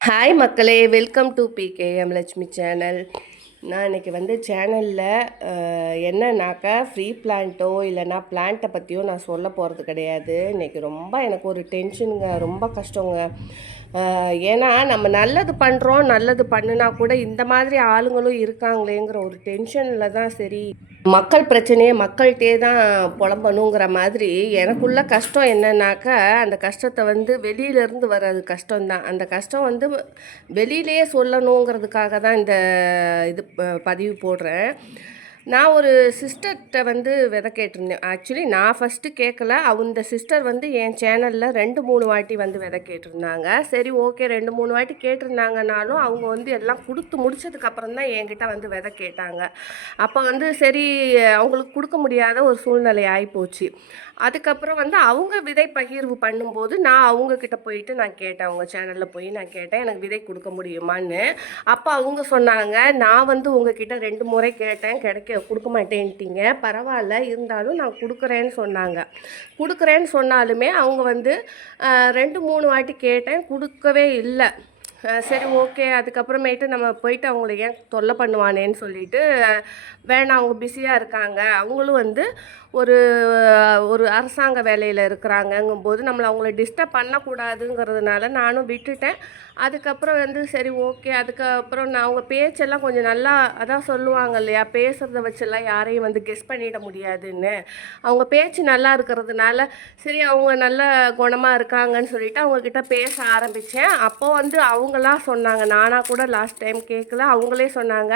Hi மக்களே, welcome to PKM Lakshmi channel. நான் இன்றைக்கி சேனலில் என்னன்னாக்கா ஃப்ரீ பிளான்ட்டோ இல்லைனா பிளான்ட்டை பற்றியோ நான் சொல்ல போகிறது கிடையாது. இன்றைக்கி ரொம்ப எனக்கு ஒரு டென்ஷனுங்க, ரொம்ப கஷ்டங்க. ஏன்னா நம்ம நல்லது பண்ணுறோம், நல்லது பண்ணுனா கூட இந்த மாதிரி ஆளுங்களும் இருக்காங்களேங்கிற ஒரு டென்ஷனில் தான் சரி மக்கள் பிரச்சனையே மக்கள்கிட்டே தான் புலம்பணுங்கிற மாதிரி எனக்குள்ள கஷ்டம் என்னன்னாக்கா, அந்த கஷ்டத்தை வெளியிலேருந்து வர்றது கஷ்டம்தான். அந்த கஷ்டம் வெளியிலேயே சொல்லணுங்கிறதுக்காக தான் இந்த இது பதிவு போடுறேன். நான் ஒரு சிஸ்டர்கிட்ட விதை கேட்டிருந்தேன். ஆக்சுவலி நான் ஃபஸ்ட்டு கேட்கல. அந்த சிஸ்டர் என் சேனலில் 2-3 வாட்டி விதை கேட்டிருந்தாங்க. சரி, ஓகே, 2-3 வாட்டி கேட்டிருந்தாங்கனாலும் அவங்க எல்லாம் கொடுத்து முடிச்சதுக்கப்புறம் தான் என்கிட்ட விதை கேட்டாங்க. அப்போ சரி, அவங்களுக்கு கொடுக்க முடியாத ஒரு சூழ்நிலை ஆகிப்போச்சு. அதுக்கப்புறம் அவங்க விதை பகிர்வு பண்ணும்போது நான் அவங்கக்கிட்ட போயிட்டு நான் கேட்டேன். அவங்க சேனலில் போய் நான் கேட்டேன், எனக்கு விதை கொடுக்க முடியுமான்னு. அப்போ அவங்க சொன்னாங்க, நான் உங்ககிட்ட 2 முறை கேட்டேன், கொடுக்க மாட்டேன்ட்டீங்க, பரவாயில்ல, இருந்தாலும் நான் கொடுக்குறேன்னு சொன்னாங்க. கொடுக்குறேன்னு சொன்னாலுமே அவங்க 2-3 வாட்டி கேட்டேன், கொடுக்கவே இல்லை. சரி, ஓகே, அதுக்கப்புறமேட்டு நம்ம போயிட்டு அவங்கள ஏன் தொல்லை பண்ணுவானேன்னு சொல்லிட்டு வேணாம், அவங்க பிஸியாக இருக்காங்க, அவங்களும் ஒரு ஒரு அரசாங்க வேலையில் இருக்கிறாங்கங்கும்போது நம்மளை அவங்கள டிஸ்டர்ப் பண்ணக்கூடாதுங்கிறதுனால நானும் விட்டுட்டேன். அதுக்கப்புறம் சரி, ஓகே, அதுக்கப்புறம் நான் அவங்க பேச்செல்லாம் கொஞ்சம் நல்லா, அதான் சொல்லுவாங்க இல்லையா, பேசுகிறத வச்செல்லாம் யாரையும் கெஸ் பண்ணிட முடியாதுன்னு. அவங்க பேச்சு நல்லா இருக்கிறதுனால சரி, அவங்க நல்ல குணமாக இருக்காங்கன்னு சொல்லிட்டு அவங்கக்கிட்ட பேச ஆரம்பித்தேன். அப்போது அவங்களாம் சொன்னாங்க, நானாக கூட லாஸ்ட் டைம் கேட்கல, அவங்களே சொன்னாங்க,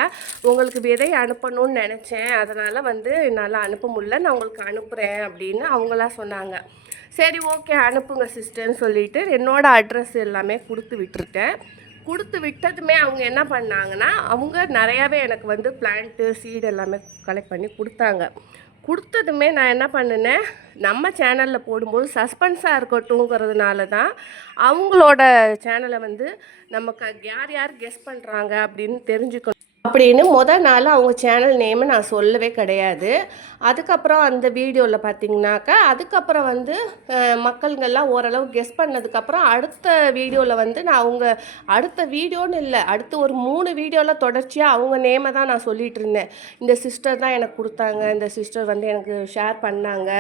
உங்களுக்கு விதை அனுப்பணும்னு நினச்சேன், அதனால் என்னால் அனுப்ப முடியல, நான் உங்களுக்கு அனுப்புகிறேன் அப்படின்னு அவங்களாம் சொன்னாங்க. சரி, ஓகே, அனுப்புங்க சிஸ்டர்னு சொல்லிவிட்டு என்னோடய அட்ரஸ் எல்லாமே கொடுத்து விட்டுருக்கேன். கொடுத்து விட்டதுமே அவங்க என்ன பண்ணாங்கன்னா, அவங்க நிறையாவே எனக்கு பிளான்ட்டு சீடு எல்லாமே கலெக்ட் பண்ணி கொடுத்தாங்க. கொடுத்ததுமே நான் என்ன பண்ணினேன், நம்ம சேனலில் போடும்போது சஸ்பென்ஸாக இருக்கட்டும்ங்கிறதுனால தான் அவங்களோட சேனலை நம்ம யார் யார் கெஸ் பண்ணுறாங்க அப்படின்னு தெரிஞ்சுக்கணும் அப்படின்னு நாள் அவங்க சேனல் நேமை நான் சொல்லவே கிடையாது. அதுக்கப்புறம் அந்த வீடியோவில் பார்த்திங்கனாக்கா, அதுக்கப்புறம் மக்கள்கள்லாம் ஓரளவு கெஸ் பண்ணதுக்கப்புறம் அடுத்த வீடியோவில் நான் அவங்க அடுத்த வீடியோன்னு இல்லை, அடுத்து ஒரு 3 வீடியோவில் தொடர்ச்சியாக அவங்க நேமை தான் நான் சொல்லிகிட்டு இருந்தேன். இந்த சிஸ்டர் தான் எனக்கு கொடுத்தாங்க, இந்த சிஸ்டர் எனக்கு ஷேர் பண்ணாங்க,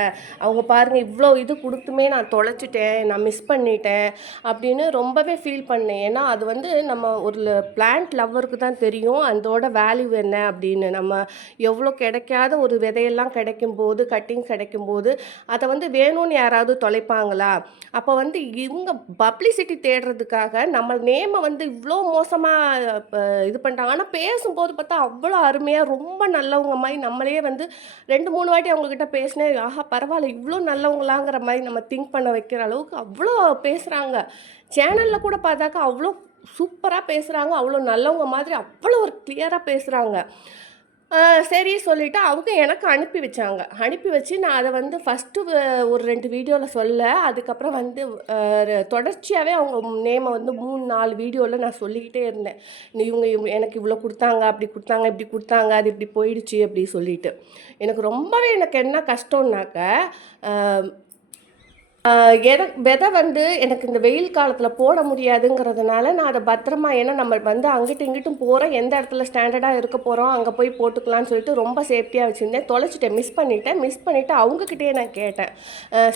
அவங்க பாருங்கள் இவ்வளோ இது கொடுத்துமே நான் தொலைச்சிட்டேன், நான் மிஸ் பண்ணிட்டேன் அப்படின்னு ரொம்பவே ஃபீல் பண்ணேன். ஏன்னா அது நம்ம ஒரு பிளான்ட் லவ்வருக்கு தான் தெரியும் அதோட வேல்யூ என்ன அப்படின்னு. நம்ம எவ்வளோ கிடைக்காத ஒரு விதையெல்லாம் கிடைக்கும்போது, கட்டிங் கிடைக்கும்போது அதை வேணும்னு யாராவது தொலைப்பாங்களா? அப்போ இவங்க பப்ளிசிட்டி தேடுறதுக்காக நம்ம நேமை இவ்வளோ மோசமாக இது பண்ணுறாங்க. ஆனால் பேசும்போது பார்த்தா அவ்வளோ அருமையாக ரொம்ப நல்லவங்க மாதிரி நம்மளே 2-3 வாட்டி அவங்கக்கிட்ட பேசினேன். ஆஹா, பரவாயில்ல, இவ்வளோ நல்லவங்களாங்கிற மாதிரி நம்ம திங்க் பண்ண வைக்கிற அளவுக்கு அவ்வளோ பேசுகிறாங்க. சேனலில் கூட பார்த்தாக்கா அவ்வளோ சூப்பராக பேசுகிறாங்க, அவ்வளோ நல்லவங்க மாதிரி அவ்வளோ ஒரு கிளியராக பேசுகிறாங்க. சரி சொல்லிவிட்டு அவங்க எனக்கு அனுப்பி வச்சாங்க. அனுப்பி வச்சு நான் அதை ஃபஸ்ட்டு ஒரு 2 வீடியோவில் சொல்ல, அதுக்கப்புறம் தொடர்ச்சியாகவே அவங்க நேமை 3-4 வீடியோவில் நான் சொல்லிக்கிட்டே இருந்தேன். இவங்க எனக்கு இவ்வளோ கொடுத்தாங்க, அப்படி கொடுத்தாங்க, இப்படி கொடுத்தாங்க, அது இப்படி போயிடுச்சு அப்படி சொல்லிட்டு. எனக்கு ரொம்பவே என்ன கஷ்டம்னாக்க, விதை எனக்கு இந்த வெயில் காலத்தில் போட முடியாதுங்கிறதுனால நான் அதை பத்திரமா, ஏன்னா நம்ம அங்கிட்டும் இங்கிட்டும் போகிறோம், எந்த இடத்துல ஸ்டாண்டர்டாக இருக்க போகிறோம் அங்கே போய் போட்டுக்கலான்னு சொல்லிட்டு ரொம்ப சேஃப்டியாக வச்சுருந்தேன். தொலைச்சிட்டேன், மிஸ் பண்ணிவிட்டு அவங்கக்கிட்டே நான் கேட்டேன்,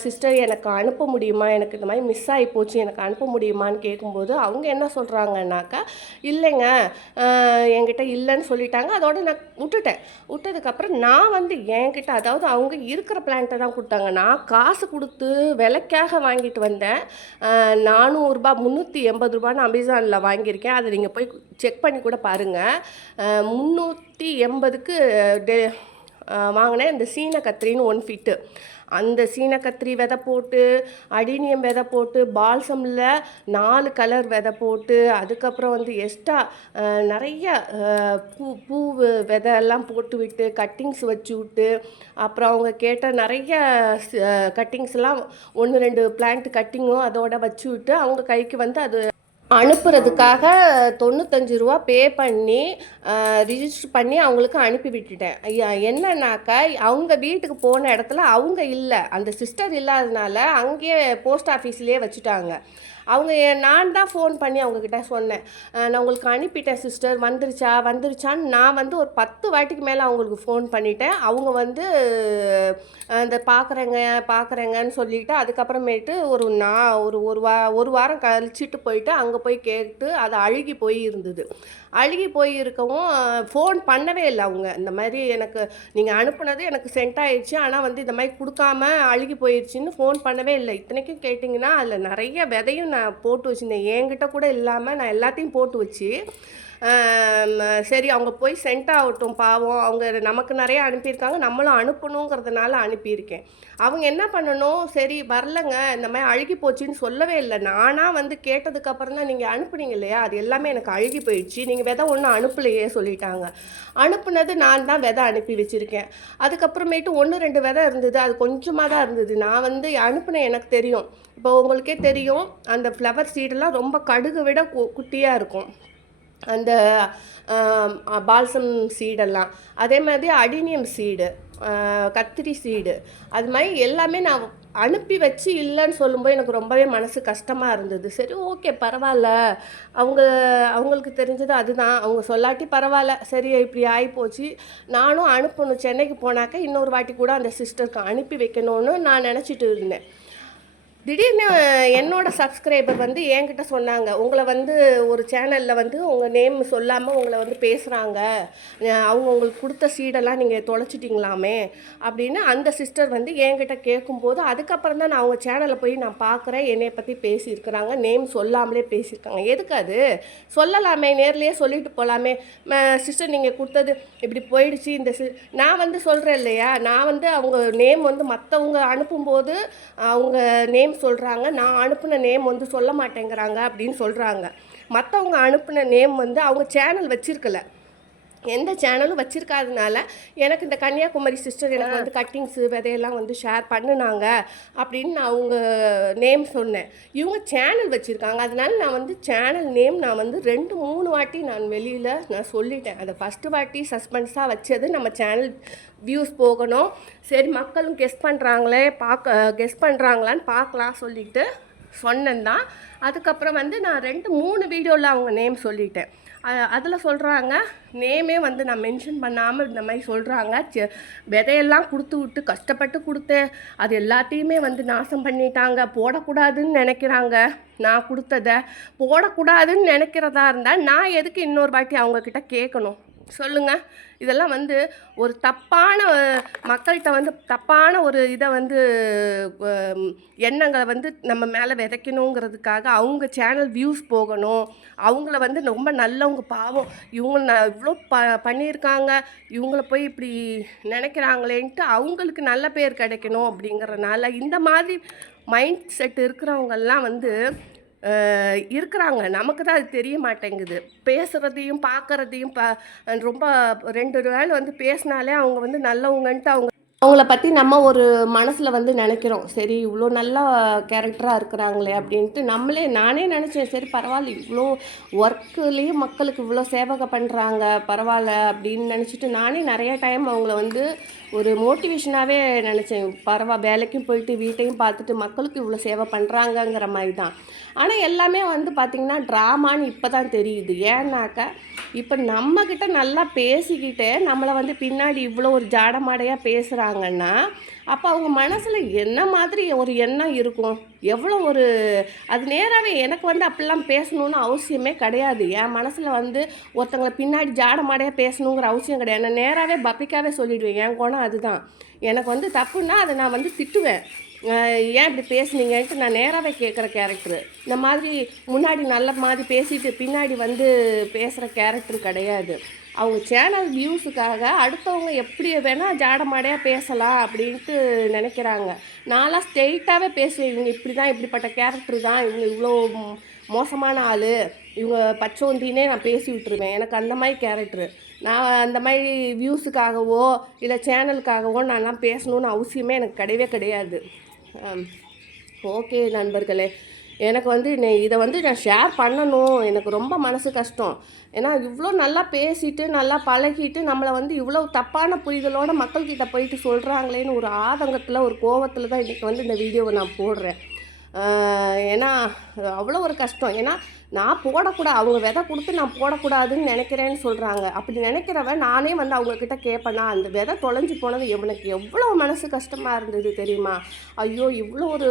சிஸ்டர் எனக்கு அனுப்ப முடியுமா, எனக்கு இந்த மாதிரி மிஸ் ஆகி போச்சு, எனக்கு அனுப்ப முடியுமான்னு கேட்கும்போது அவங்க என்ன சொல்கிறாங்கன்னாக்கா, இல்லைங்க, என்கிட்ட இல்லைன்னு சொல்லிட்டாங்க. அதோடு நான் விட்டதுக்கப்புறம் நான் என்கிட்ட, அதாவது அவங்க இருக்கிற பிளான்ட்டை தான் கொடுத்தாங்க. நான் காசு கொடுத்து விலைக்காக வாங்கிட்டு வந்தேன். 400 ரூபா, 380 ரூபான்னு அமேசானில் வாங்கியிருக்கேன். அதை நீங்கள் போய் செக் பண்ணி கூட பாருங்கள். 380க்கு வாங்கினேன். இந்த சீன கத்திரின்னு 1 ஃபீட்டு, அந்த சீன கத்திரி விதை போட்டு, அடினியம் விதை போட்டு, பால்சமில் 4 கலர் விதை போட்டு, அதுக்கப்புறம் எக்ஸ்ட்ரா நிறைய பூ விதை எல்லாம் போட்டு விட்டு, கட்டிங்ஸ் வச்சு விட்டு, அப்புறம் அவங்க கேட்ட நிறைய கட்டிங்ஸ்லாம் 1-2 பிளான்ட் கட்டிங்கும் அதோட வச்சு விட்டு அவங்க கைக்கு அது அனுப்புறதுக்காக 95 ரூபா பே பண்ணி ரிஜிஸ்டர் பண்ணி அவங்களுக்கு அனுப்பி விட்டுட்டேன். என்னன்னாக்கா, அவங்க வீட்டுக்கு போன இடத்துல அவங்க இல்லை, அந்த சிஸ்டர் இல்லாததுனால அங்கேயே போஸ்ட் ஆஃபீஸ்லேயே வச்சுட்டாங்க. அவங்க நான் தான் ஃபோன் பண்ணி அவங்கக்கிட்ட சொன்னேன், நான் உங்களுக்கு அனுப்பிட்டேன் சிஸ்டர், வந்துருச்சான்னு நான் வந்து ஒரு 10 வாட்டிக்கு மேலே அவங்களுக்கு ஃபோன் பண்ணிட்டேன். அவங்க வந்து இந்த பார்க்குறேங்கன்னு சொல்லிவிட்டு அதுக்கப்புறமேட்டு ஒரு வாரம் கழிச்சிட்டு போயிட்டு அங்கே போய் கேட்டு அது அழுகி போய் இருந்தது. அழுகி போய் இருக்கவும் ஃபோன் பண்ணவே இல்லை அவங்க. இந்த மாதிரி எனக்கு நீங்கள் அனுப்புனது எனக்கு சென்ட் ஆயிடுச்சு, ஆனால் வந்து இந்த மாதிரி கொடுக்காம அழுகி போயிடுச்சின்னு ஃபோன் பண்ணவே இல்லை. இத்தனைக்கும் கேட்டிங்கன்னா அதில் நிறைய விதையும் நான் போட்டு வச்சுருந்தேன். என்கிட்ட கூட இல்லாமல் நான் எல்லாத்தையும் போட்டு வச்சு சரி அவங்க போய் சென்ட் ஆகட்டும் பாவம், அவங்க நமக்கு நிறைய அனுப்பியிருக்காங்க, நம்மளும் அனுப்பணுங்கிறதுனால அனுப்பியிருக்கேன். அவங்க என்ன பண்ணணும், சரி வரலங்க இந்த மாதிரி அழுகி போச்சுன்னு சொல்லவே இல்லை. நானாக வந்து கேட்டதுக்கப்புறம் தான் நீங்கள் அனுப்புனீங்க இல்லையா, அது எல்லாமே எனக்கு அழுகி போயிடுச்சு, நீங்கள் விதை ஒன்றும் அனுப்பலையே சொல்லிட்டாங்க. அனுப்புனது நான் தான் விதை அனுப்பி வச்சுருக்கேன். அதுக்கப்புறமேட்டு 1-2 விதை இருந்தது, அது கொஞ்சமாக தான் இருந்தது. நான் வந்து அனுப்புனேன், எனக்கு தெரியும். இப்போ உங்களுக்கே தெரியும் அந்த ஃப்ளவர் சீடெல்லாம் ரொம்ப கடுகு விட குட்டியாக இருக்கும் அந்த பால்சம் சீடெல்லாம். அதே மாதிரி அடினியம் சீடு, கத்திரி சீடு, அது மாதிரி எல்லாமே நான் அனுப்பி வச்சு இல்லைன்னு சொல்லும்போது எனக்கு ரொம்பவே மனசு கஷ்டமாக இருந்தது. சரி ஓகே பரவாயில்ல, அவங்களுக்கு தெரிஞ்சது அதுதான், அவங்க சொல்லாட்டி பரவாயில்ல, சரி இப்படி ஆகிப்போச்சு. நானும் அனுப்பணும், சென்னைக்கு போனாக்க இன்னொரு வாட்டி கூட அந்த சிஸ்டருக்கு அனுப்பி வைக்கணும்னு நான் நினச்சிட்டு இருந்தேன். திடீர்னு என்னோடய சப்ஸ்கிரைபர் வந்து என்கிட்ட சொன்னாங்க, உங்களை வந்து ஒரு சேனலில் வந்து உங்கள் நேம் சொல்லாமல் உங்களை வந்து பேசுகிறாங்க, அவங்க உங்களுக்கு கொடுத்த சீடெல்லாம் நீங்கள் தொலைச்சிட்டிங்களாமே அப்படின்னு அந்த சிஸ்டர் வந்து என்கிட்ட கேட்கும்போது, அதுக்கப்புறம் தான் நான் அவங்க சேனலில் போய் நான் பார்க்குறேன், என்னை பற்றி பேசியிருக்கிறாங்க, நேம் சொல்லாமலே பேசியிருக்காங்க. எதுக்கு அது சொல்லலாமே, நேர்லேயே சொல்லிட்டு போகலாமே, சிஸ்டர் நீங்கள் கொடுத்தது இப்படி போயிடுச்சு, நான் வந்து சொல்கிறேன் இல்லையா, நான் வந்து அவங்க நேம் வந்து மற்றவங்க அனுப்பும்போது அவங்க நேம் சொல்கிறாங்க, நான் அனுப்பின நேம் வந்து சொல்ல மாட்டேங்கிறாங்க அப்படின்னு சொல்கிறாங்க. மற்றவங்க அனுப்பின நேம் வந்து அவங்க சேனல் வச்சுருக்கல, எந்த சேனலும் வச்சுருக்காதனால எனக்கு இந்த கன்னியாகுமரி சிஸ்டர் எனக்கு வந்து கட்டிங்ஸு விதையெல்லாம் வந்து ஷேர் பண்ணினாங்க அப்படின்னு நான் அவங்க நேம் சொன்னேன். இவங்க சேனல் வச்சுருக்காங்க, அதனால நான் வந்து சேனல் நேம் நான் வந்து 2-3 வாட்டி நான் வெளியில் நான் சொல்லிட்டேன். அதை ஃபஸ்ட்டு வாட்டி சஸ்பென்ஸாக வச்சது நம்ம சேனல் வியூஸ் போகணும், சரி மக்களும் கெஸ் பண்ணுறாங்களான்னு பார்க்கலாம் சொல்லிட்டு சொன்னேன் தான். அதுக்கப்புறம் வந்து நான் 2-3 வீடியோவில் அவங்க நேம் சொல்லிட்டேன். அதில் சொல்கிறாங்க, நேமே வந்து நான் மென்ஷன் பண்ணாமல் இந்த மாதிரி சொல்கிறாங்க, விதையெல்லாம் கொடுத்து விட்டு கஷ்டப்பட்டு கொடுத்தேன், அது எல்லாத்தையுமே வந்து நாசம் பண்ணிட்டாங்க, போடக்கூடாதுன்னு நினைக்கிறாங்க. நான் கொடுத்ததை போடக்கூடாதுன்னு நினைக்கிறதா இருந்தால் நான் எதுக்கு இன்னொரு வாட்டி அவங்கக்கிட்ட கேட்கணும் சொல்லுங்கள்? இதெல்லாம் வந்து ஒரு தப்பான மக்கள்கிட்ட வந்து தப்பான ஒரு இதை வந்து எண்ணங்களை வந்து நம்ம மேலே விதைக்கணுங்கிறதுக்காக அவங்க சேனல் வியூஸ் போகணும், அவங்கள வந்து ரொம்ப நல்லவங்க பாவம் இவங்க இவ்வளோ பண்ணியிருக்காங்க, இவங்கள போய் இப்படி நினைக்கிறாங்களேன்ட்டு அவங்களுக்கு நல்ல பேர் கிடைக்கணும் அப்படிங்கிறனால இந்த மாதிரி மைண்ட் செட் இருக்கிறவங்கெல்லாம் வந்து இருக்கிறாங்க. நமக்கு தான் அது தெரிய மாட்டேங்குது. பேசுகிறதையும் பார்க்குறதையும் ரொம்ப 2 வேளை வந்து பேசினாலே அவங்க வந்து நல்லவங்கன்ட்டு அவங்கள பற்றி நம்ம ஒரு மனசில் வந்து நினைக்கிறோம், சரி இவ்வளோ நல்லா கேரக்டராக இருக்கிறாங்களே அப்படின்ட்டு நானே நினச்சேன், சரி பரவாயில்ல இவ்வளோ ஒர்க்குலேயும் மக்களுக்கு இவ்வளோ சேவை பண்ணுறாங்க பரவாயில்ல அப்படின்னு நினச்சிட்டு நானே நிறைய டைம் அவங்கள வந்து ஒரு மோட்டிவேஷனாகவே நினச்சேன். வேலைக்கும் போயிட்டு வீட்டையும் பார்த்துட்டு மக்களுக்கு இவ்வளோ சேவை பண்ணுறாங்கங்கிற மாதிரி தான். ஆனால் எல்லாமே வந்து பார்த்திங்கன்னா ட்ராமான்னு இப்போ தான் தெரியுது. ஏன்னாக்கா இப்போ நம்மக்கிட்ட நல்லா பேசிக்கிட்டே நம்மளை வந்து பின்னாடி இவ்வளோ ஒரு ஜாடமாடையாக பேசுகிறாங்கன்னா அப்போ அவங்க மனசில் என்ன மாதிரி ஒரு எண்ணம் இருக்கும், எவ்வளோ ஒரு அது நேராகவே எனக்கு வந்து அப்படிலாம் பேசணுன்னு அவசியமே கிடையாது. என் மனசில் வந்து ஒருத்தங்களை பின்னாடி ஜாடமாடையாக பேசணுங்கிற அவசியம் கிடையாது. நான் நேராகவே பப்ளிக்காகவே சொல்லிவிடுவேன், என் குணம் அதுதான். எனக்கு வந்து தப்புன்னா அதை நான் வந்து திட்டுவேன், ஏன் இப்படி பேசுனீங்கன்ட்டு நான் நேராகவே கேட்குற கேரக்டரு. இந்த மாதிரி முன்னாடி நல்ல மாதிரி பேசிட்டு பின்னாடி வந்து பேசுகிற கேரக்டர் கிடையாது. அவங்க சேனல் வியூஸுக்காக அடுத்தவங்க எப்படி வேணால் ஜாடமாடையாக பேசலாம் அப்படின்ட்டு நினைக்கிறாங்க. நான்லாம் ஸ்ட்ரெயிட்டாகவே பேசுவேன், இவங்க இப்படி தான், இப்படிப்பட்ட கேரக்டர் தான், இவங்க இவ்வளோ மோசமான ஆள், இவங்க பச்சோந்தினே நான் பேசி விட்டுருவேன். எனக்கு அந்த மாதிரி கேரக்டரு. நான் அந்த மாதிரி வியூஸுக்காகவோ இல்லை சேனலுக்காகவோ நான்லாம் பேசணுன்னு அவசியமே எனக்கு கிடையவே கிடையாது. ஓகே நண்பர்களே, எனக்கு வந்து இதை வந்து நான் ஷேர் பண்ணணும், எனக்கு ரொம்ப மனசு கஷ்டம். ஏன்னா இவ்வளோ நல்லா பேசிட்டு நல்லா பழகிட்டு நம்மளை வந்து இவ்வளோ தப்பான புரிதலோடு மக்கள்கிட்ட போயிட்டு சொல்கிறாங்களேன்னு ஒரு ஆதங்கத்தில் ஒரு கோவத்தில் தான் இன்றைக்கி வந்து இந்த வீடியோவை நான் போடுறேன். ஏன்னா அவ்வளோ ஒரு கஷ்டம். ஏன்னா நான் போடக்கூடாது, அவங்க விதை கொடுத்து நான் போடக்கூடாதுன்னு நினைக்கிறேன்னு சொல்கிறாங்க. அப்படி நினைக்கிறவன் நானே வந்து அவங்கக்கிட்ட கேட்பேனா, அந்த விதை தொலைஞ்சி போனது எனக்கு எவ்வளோ மனசு கஷ்டமாக இருந்தது தெரியுமா? ஐயோ இவ்வளோ ஒரு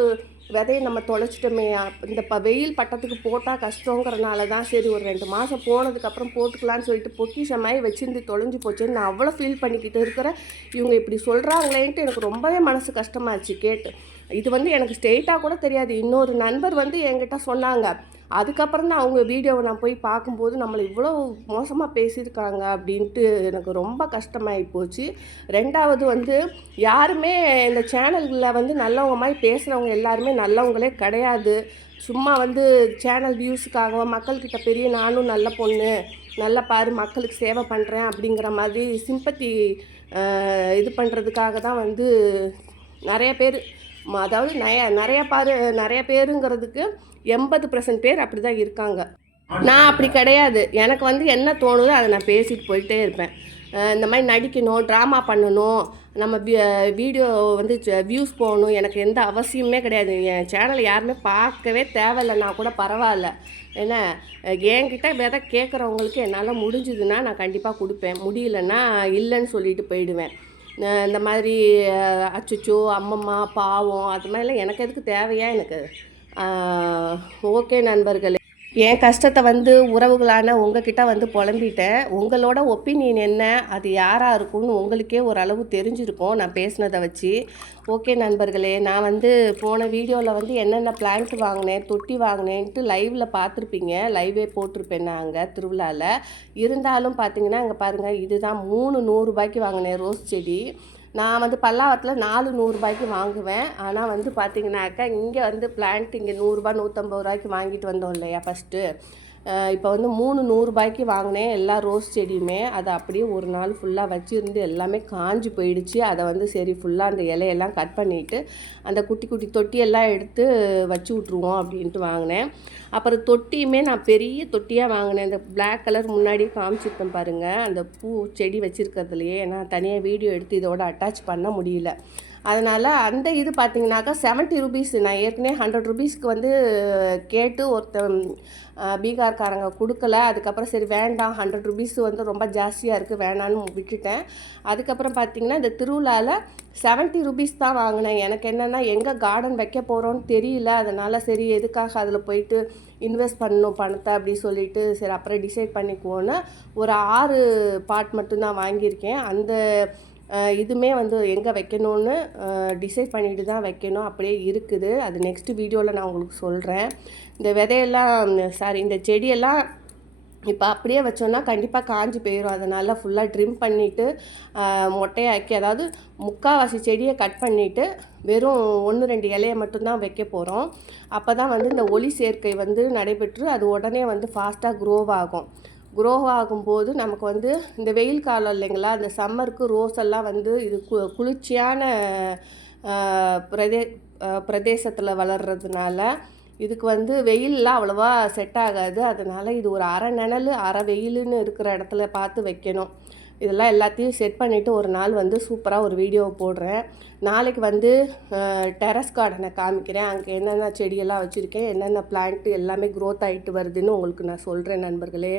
விதையை நம்ம தொலைச்சிட்டோமே, இந்த வெயில் பட்டத்துக்கு போட்டால் கஷ்டங்கிறனால தான் சரி ஒரு 2 மாதம் போனதுக்கப்புறம் போட்டுக்கலான்னு சொல்லிட்டு பொக்கிஷமாய் வச்சிருந்து தொலைஞ்சி போச்சுன்னு நான் அவ்வளோ ஃபீல் பண்ணிக்கிட்டு இருக்கிறேன். இவங்க இப்படி சொல்கிறாங்களேன்ட்டு எனக்கு ரொம்பவே மனசு கஷ்டமாச்சு கேட்டு. இது வந்து எனக்கு ஸ்ட்ரெயிட்டாக கூட தெரியாது. இன்னொரு நண்பர் வந்து என்கிட்ட சொன்னாங்க. அதுக்கப்புறம் தான் அவங்க வீடியோவை நான் போய் பார்க்கும்போது நம்மளை இவ்வளோ மோசமாக பேசியிருக்காங்க அப்படின்ட்டு எனக்கு ரொம்ப கஷ்டமாகி போச்சு. 2வது வந்து யாருமே இந்த சேனலில் வந்து நல்லவங்க மாதிரி பேசுகிறவங்க எல்லாருமே நல்லவங்களே கிடையாது. சும்மா வந்து சேனல் வியூஸுக்காக மக்கள்கிட்ட பெரிய நானும் நல்ல பொண்ணு, நல்லா பாரு மக்களுக்கு சேவை பண்ணுறேன் அப்படிங்கிற மாதிரி சிம்பத்தி இது பண்ணுறதுக்காக தான் வந்து நிறைய பேர், அதாவது நிறைய பேருங்கிறதுக்கு 80% பேர் அப்படி தான் இருக்காங்க. நான் அப்படி கிடையாது. எனக்கு வந்து என்ன தோணுதோ அதை நான் பேசிட்டு போயிட்டே இருப்பேன். இந்த மாதிரி நடிக்கணும், ட்ராமா பண்ணணும், நம்ம வீடியோ வந்து வியூஸ் போகணும், எனக்கு எந்த அவசியமே கிடையாது. என் சேனலை யாருமே பார்க்கவே தேவையில்லைன்னா கூட பரவாயில்ல. ஏன்னா என்கிட்ட விதை கேட்குறவங்களுக்கு என்னால் முடிஞ்சுதுன்னா நான் கண்டிப்பாக கொடுப்பேன், முடியலன்னா இல்லைன்னு சொல்லிட்டு போயிடுவேன். இந்த மாதிரி அச்சச்சோ அம்மம்மா பாவம் அது மாதிரிலாம் எனக்கு எதுக்கு தேவையா எனக்கு? ஓகே நண்பர்களே, என் கஷ்டத்தை வந்து உறவுகளான உங்ககிட்ட வந்து புலம்பிட்டேன். உங்களோட ஒப்பீனியன் என்ன, அது யாராக இருக்கும்னு உங்களுக்கே ஓரளவு தெரிஞ்சிருக்கும் நான் பேசினதை வச்சு. ஓகே நண்பர்களே, நான் வந்து போன வீடியோவில் வந்து என்னென்ன பிளான்ட் வாங்கினேன், தொட்டி வாங்கினேன்ட்டு லைவில் பார்த்துருப்பீங்க. லைவே போட்டிருப்பேன் நான் அங்கே திருவிழாவில். இருந்தாலும் பார்த்தீங்கன்னா இங்கே பாருங்கள், இதுதான் 3 100 வாங்கினேன் ரோஸ் செடி. நான் வந்து பல்லாவரத்தில் 4 100 வாங்குவேன். ஆனால் வந்து பார்த்திங்கனாக்கா இங்கே வந்து பிளான்ட் இங்கே 100 150 வாங்கிட்டு வந்தோம் இல்லையா ஃபஸ்ட்டு. இப்போ வந்து 3 100 வாங்கினேன் எல்லா ரோஸ் செடியுமே. அதை அப்படியே ஒரு நாள் ஃபுல்லாக வச்சுருந்து எல்லாமே காஞ்சி போயிடுச்சு. அதை வந்து சரி ஃபுல்லாக அந்த இலையெல்லாம் கட் பண்ணிவிட்டு அந்த குட்டி குட்டி தொட்டியெல்லாம் எடுத்து வச்சு விட்ருவோம் அப்படின்ட்டு வாங்கினேன். அப்புறம் தொட்டியுமே நான் பெரிய தொட்டியாக வாங்கினேன். இந்த பிளாக் கலர் முன்னாடியே காமிச்சிருப்பேன் பாருங்கள், அந்த பூ செடி வச்சுருக்கிறதுலையே. ஏன்னா தனியாக வீடியோ எடுத்து இதோட அட்டாச் பண்ண முடியல. அதனால் அந்த இது பார்த்திங்கனாக்கா 70 ருபீஸ். நான் ஏற்கனவே 100 ருபீஸ்க்கு வந்து கேட்டு ஒருத்தன் பீகார்காரங்க கொடுக்கல. அதுக்கப்புறம் சரி வேண்டாம், 100 ருபீஸ் வந்து ரொம்ப ஜாஸ்தியாக இருக்குது வேணான்னு விட்டுட்டேன். அதுக்கப்புறம் பார்த்திங்கன்னா இந்த திருவிழாவில் 70 ருபீஸ் தான் வாங்கினேன். எனக்கு என்னென்னா எங்கே கார்டன் வைக்க போகிறோன்னு தெரியல. அதனால் சரி எதுக்காக அதில் போயிட்டு இன்வெஸ்ட் பண்ணணும் பணத்தை அப்படி சொல்லிவிட்டு சரி அப்புறம் டிசைட் பண்ணிக்குவோன்னு ஒரு 6 பாட் மட்டும்தான் வாங்கியிருக்கேன். அந்த இதுவுமே வந்து எங்கே வைக்கணும்னு டிசைட் பண்ணிட்டு தான் வைக்கணும், அப்படியே இருக்குது. அது நெக்ஸ்ட் வீடியோவில் நான் உங்களுக்கு சொல்கிறேன். இந்த விதையெல்லாம் இந்த செடியெல்லாம் இப்போ அப்படியே வச்சோன்னா கண்டிப்பாக காஞ்சி போயிடும். அதனால் ஃபுல்லாக ட்ரிம் பண்ணிவிட்டு மொட்டையாக்கி, அதாவது 3/4 செடியை கட் பண்ணிவிட்டு வெறும் 1 2 இலையை மட்டும்தான் வைக்க போகிறோம். அப்போ தான் வந்து இந்த ஒளி சேர்க்கை வந்து நடைபெற்று அது உடனே வந்து ஃபாஸ்ட்டாக க்ரோ ஆகும்போது நமக்கு வந்து இந்த வெயில் காலம் இல்லைங்களா, அந்த சம்மருக்கு ரோஸ் எல்லாம் வந்து இது குளிர்ச்சியான பிரதேசத்தில் வளர்கிறதுனால இதுக்கு வந்து வெயிலெலாம் அவ்வளோவா செட் ஆகாது. அதனால் இது ஒரு அரை நிழல் அரை வெயிலுன்னு இருக்கிற இடத்துல பார்த்து வைக்கணும். இதெல்லாம் எல்லாத்தையும் செட் பண்ணிவிட்டு ஒரு நாள் வந்து சூப்பராக ஒரு வீடியோவை போடுறேன். நாளைக்கு வந்து டெரஸ் கார்டனை காமிக்கிறேன். அங்கே என்னென்ன செடியெல்லாம் வச்சுருக்கேன், என்னென்ன பிளான்ட்டு எல்லாமே க்ரோத் ஆகிட்டு வருதுன்னு உங்களுக்கு நான் சொல்கிறேன் நண்பர்களே.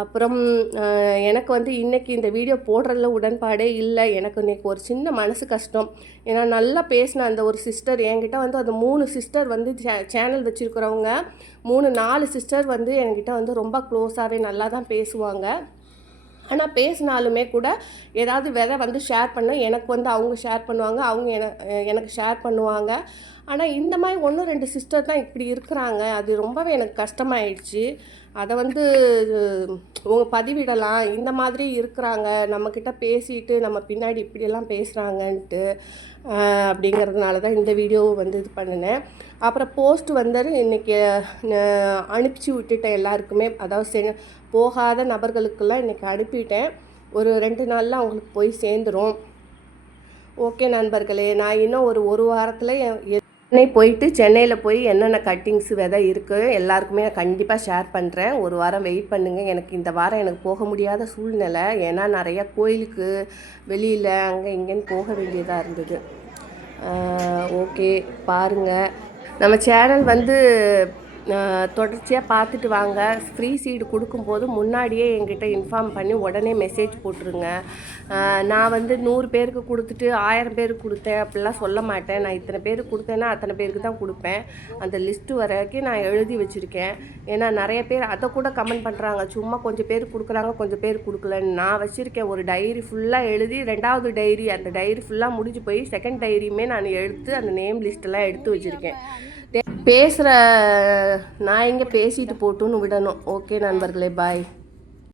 அப்புறம் எனக்கு வந்து இன்றைக்கி இந்த வீடியோ போடுறதுல உடன்பாடே இல்லை. எனக்கு இன்றைக்கி ஒரு சின்ன மனசு கஷ்டம். ஏன்னா நல்லா பேசின அந்த ஒரு சிஸ்டர் என்கிட்ட வந்து அந்த 3 சிஸ்டர் வந்து சேனல் வச்சுருக்கிறவங்க 3 4 சிஸ்டர் வந்து என்கிட்ட வந்து ரொம்ப க்ளோஸாகவே நல்லா தான் பேசுவாங்க. ஆனால் பேசினாலுமே கூட ஏதாவது விதை வந்து ஷேர் பண்ண எனக்கு வந்து அவங்க ஷேர் பண்ணுவாங்க, அவங்க எனக்கு ஷேர் பண்ணுவாங்க. ஆனால் இந்த மாதிரி 1 2 சிஸ்டர் தான் இப்படி இருக்கிறாங்க. அது ரொம்பவே எனக்கு கஷ்டமாயிடுச்சு. அதை வந்து பதிவிடலாம், இந்த மாதிரி இருக்கிறாங்க நம்மக்கிட்ட பேசிட்டு நம்ம பின்னாடி இப்படியெல்லாம் பேசுகிறாங்கன்ட்டு அப்படிங்கிறதுனால தான் இந்த வீடியோவை வந்து இது பண்ணினேன். அப்புறம் போஸ்ட் வந்து இன்றைக்கி அனுப்பிச்சி விட்டுட்டேன் எல்லாருக்குமே, அதாவது போகாத நபர்களுக்கெல்லாம் இன்றைக்கி அனுப்பிட்டேன். ஒரு 2 நாளில் அவங்களுக்கு போய் சேர்ந்துடும். ஓகே நண்பர்களே, நான் இன்னும் ஒரு வாரத்தில் சென்னையில் போய் என்னென்ன கட்டிங்ஸ் விதை இருக்குது எல்லாருக்குமே நான் கண்டிப்பாக ஷேர் பண்ணுறேன். ஒரு வாரம் வெயிட் பண்ணுங்கள். எனக்கு இந்த வாரம் எனக்கு போக முடியாத சூழ்நிலை. ஏன்னா நிறையா கோயிலுக்கு வெளியில் அங்கே இங்கேன்னு போக வேண்டியதாக இருந்தது. ஓகே பாருங்கள், நம்ம சேனல் வந்து தொடர்ச்சியாக பார்த்துட்டு வாங்க. ஃப்ரீ சீடு கொடுக்கும்போது முன்னாடியே என்கிட்ட இன்ஃபார்ம் பண்ணி உடனே மெசேஜ் போட்டுருங்க. நான் வந்து 100 பேருக்கு கொடுத்துட்டு 1000 பேருக்கு கொடுத்தேன் அப்படிலாம் சொல்ல மாட்டேன். நான் இத்தனை பேருக்கு கொடுத்தேன்னா அத்தனை பேருக்கு தான் கொடுப்பேன். அந்த லிஸ்ட்டு வரைக்கும் நான் எழுதி வச்சுருக்கேன். ஏன்னா நிறைய பேர் அதை கூட கமெண்ட் பண்ணுறாங்க, சும்மா கொஞ்சம் பேர் கொடுக்குறாங்க கொஞ்சம் பேர் கொடுக்கலன்னு. நான் வச்சுருக்கேன் ஒரு டைரி ஃபுல்லாக எழுதி, 2வது டைரி, அந்த டைரி ஃபுல்லாக முடிஞ்சு போய் 2nd டைரியுமே நான் எடுத்து அந்த நேம் லிஸ்ட்டெல்லாம் எடுத்து வச்சுருக்கேன். பேசுகிற நான் எங்கே பேசிட்டு போட்டுன்னு விடணும். ஓகே நண்பர்களே, பாய்.